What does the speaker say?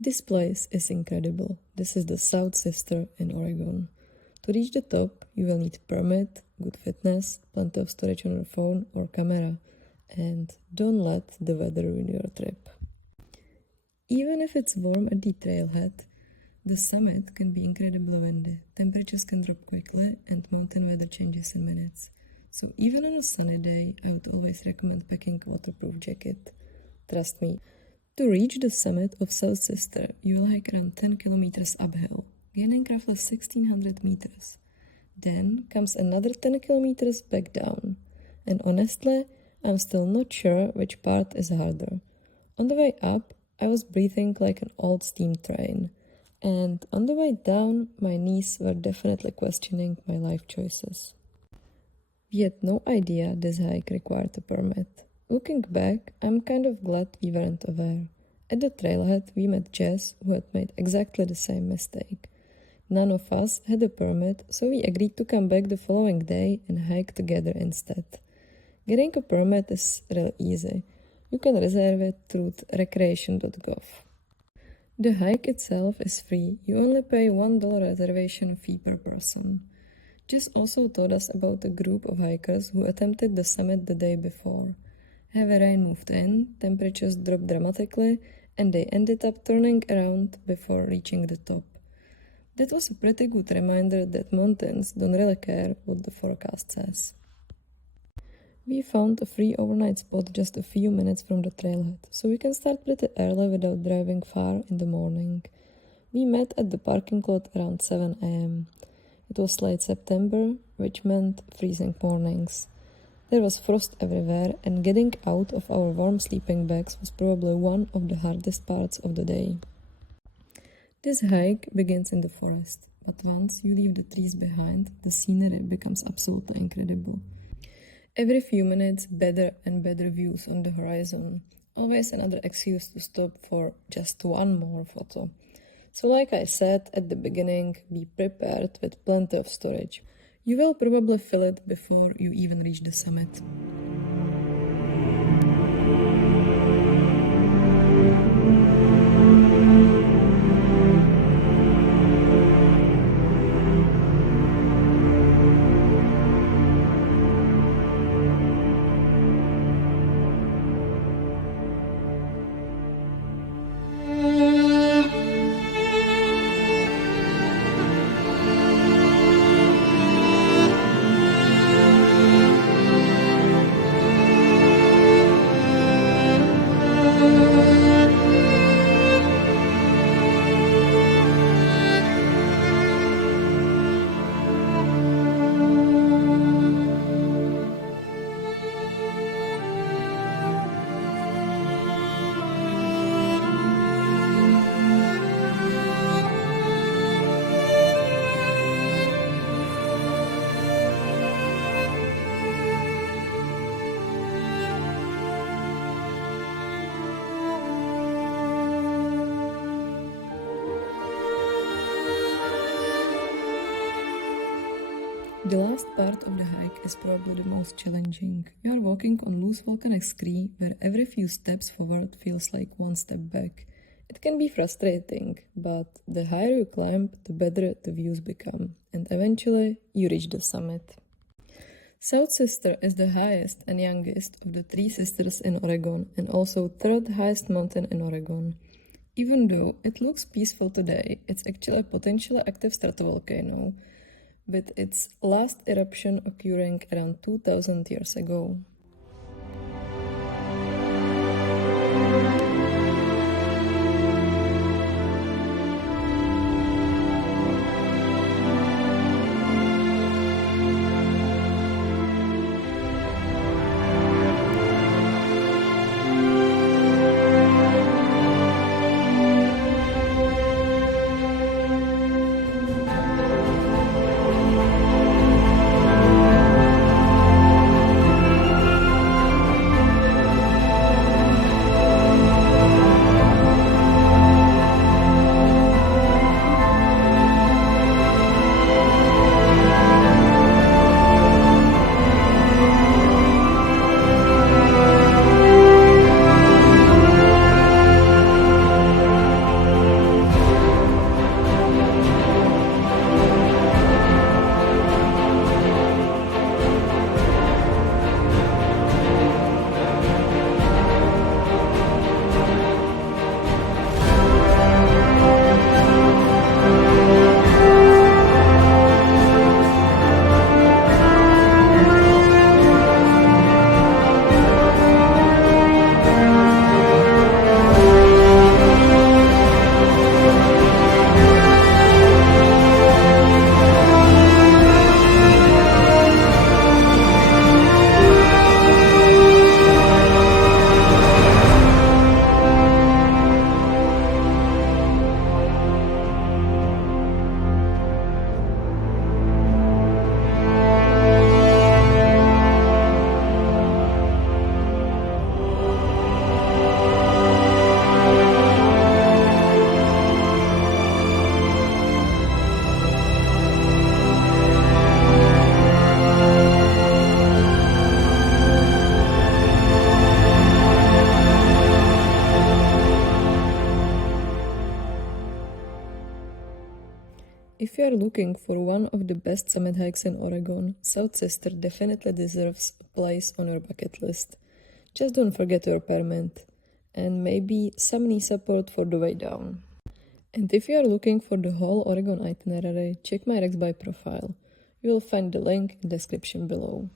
This place is incredible. This is the South Sister in Oregon. To reach the top, you will need permit, good fitness, plenty of storage on your phone or camera, and don't let the weather ruin your trip. Even if it's warm at the trailhead, the summit can be incredibly windy. Temperatures can drop quickly and mountain weather changes in minutes. So even on a sunny day, I would always recommend packing a waterproof jacket. Trust me. To reach the summit of South Sister, you will hike around 10 kilometers uphill, gaining roughly 1600 meters. Then comes another 10 kilometers back down. And honestly, I'm still not sure which part is harder. On the way up, I was breathing like an old steam train. And on the way down, my knees were definitely questioning my life choices. We had no idea this hike required a permit. Looking back, I'm kind of glad we weren't aware. At the trailhead, we met Jess, who had made exactly the same mistake. None of us had a permit, so we agreed to come back the following day and hike together instead. Getting a permit is really easy. You can reserve it through recreation.gov. The hike itself is free. You only pay $1 reservation fee per person. Jess also told us about a group of hikers who attempted the summit the day before. Heavy rain moved in, temperatures dropped dramatically, and they ended up turning around before reaching the top. That was a pretty good reminder that mountains don't really care what the forecast says. We found a free overnight spot just a few minutes from the trailhead, so we can start pretty early without driving far in the morning. We met at the parking lot around 7 a.m. It was late September, which meant freezing mornings. There was frost everywhere, and getting out of our warm sleeping bags was probably one of the hardest parts of the day. This hike begins in the forest, but once you leave the trees behind, the scenery becomes absolutely incredible. Every few minutes, better and better views on the horizon. Always another excuse to stop for just one more photo. So like I said at the beginning, be prepared with plenty of storage. You will probably fill it before you even reach the summit. The last part of the hike is probably the most challenging. You are walking on loose volcanic scree where every few steps forward feels like one step back. It can be frustrating, but the higher you climb, the better the views become, and eventually you reach the summit. South Sister is the highest and youngest of the three sisters in Oregon and also third highest mountain in Oregon. Even though it looks peaceful today, it's actually a potentially active stratovolcano, with its last eruption occurring around 2000 years ago. If you are looking for one of the best summit hikes in Oregon, South Sister definitely deserves a place on your bucket list. Just don't forget your permit, and maybe some knee support for the way down. And if you are looking for the whole Oregon itinerary, check my Rexby profile. You will find the link in the description below.